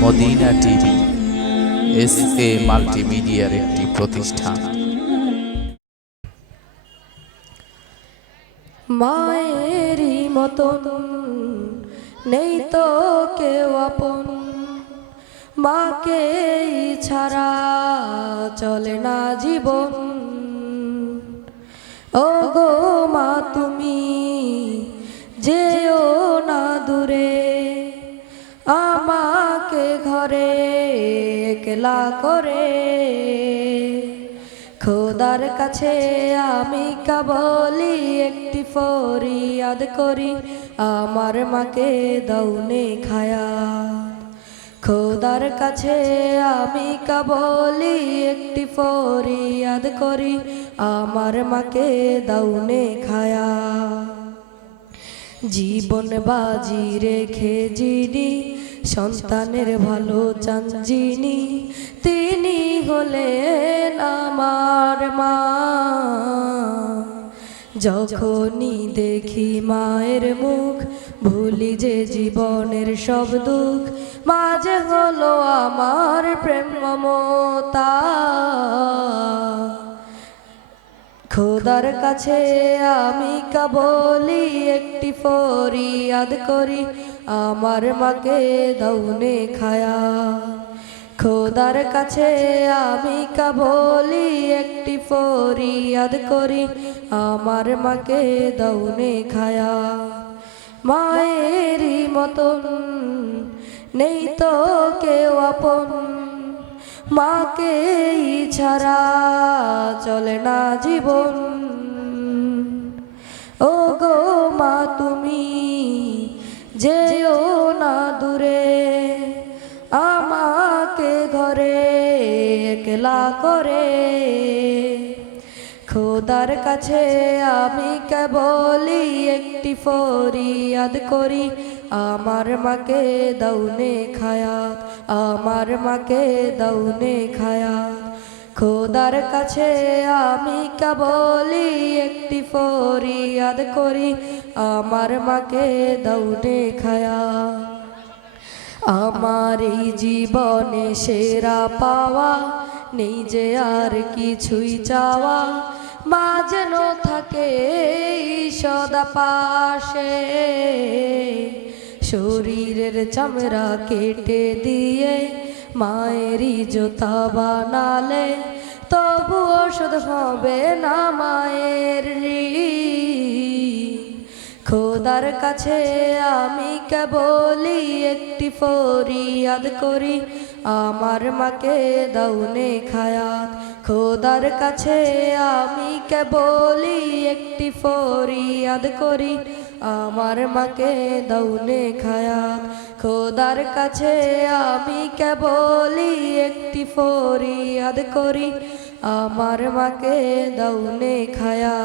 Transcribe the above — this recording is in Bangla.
মদিনা টিভি, এস এ মাল্টিমিডিয়ার একটি প্রতিষ্ঠান। মায়েরই মতন নেই তো কেউ আপন। মাকে ছাড়া চলে না জীবন। ঘরে একলা করে। খোদার কাছে আমি কাবলি একটি ফরিয়াদ করি, আমার মাকে দৌনে খায়া খোদার কাছে আমি কাবলি একটি ফরিয়াদ করি, আমার মাকে দৌনে খায়া জীবন বাজি রেখে যিনি সন্তানের ভালো চান যিনি তিনি হলেন আমার মা। যখনই দেখি মায়ের মুখ, ভুলি যে জীবনের সব দুঃখ, মাঝে হলো আমার প্রেম মমতা। খোদার কাছে আমি কাবলি একটি ফরিয়াদ করি আমার মাকে দৌনে খায়া। খোদার কাছে আমি কাবলি একটি ফরিয়াদ করি। আমার মাকে দৌনে খায়া। মায়েরই মতন নেই তো কেউ আপন। মাকে ছাড়া চলে না জীবন। একলা করে। খোদার কাছে আমি কেবলই একটি ফরিয়াদ করি। আমার মাকে দৌনে খায়াত, আমার মাকে দৌনে খায়াত। খোদার কাছে আমি কেবলই একটি ফরিয়াদ করি। আমার মাকে দৌনে খায়াত। আমার জীবনে সেরা পাওয়া নেই যে আর কিছুই চাওয়া মা যেন থাকে সদা পাশে শরীরের চামড়া কেটে দিয়ে মায়েরই জোতা বানালে তবু ওষুধ হবে না মায়ের। খোদার কাছে আমি কেবলই একটি ফরিয়াদ করি। আমার মাকে দৌনে খায়াত খোদার কাছে আমি কেবলই একটি ফরিয়াদ করি। আমার মাকে দৌনে খায়াত খোদার কাছে আমি কেবলই একটি ফরিয়াদ করি। আমার মাকে দৌনে খায়া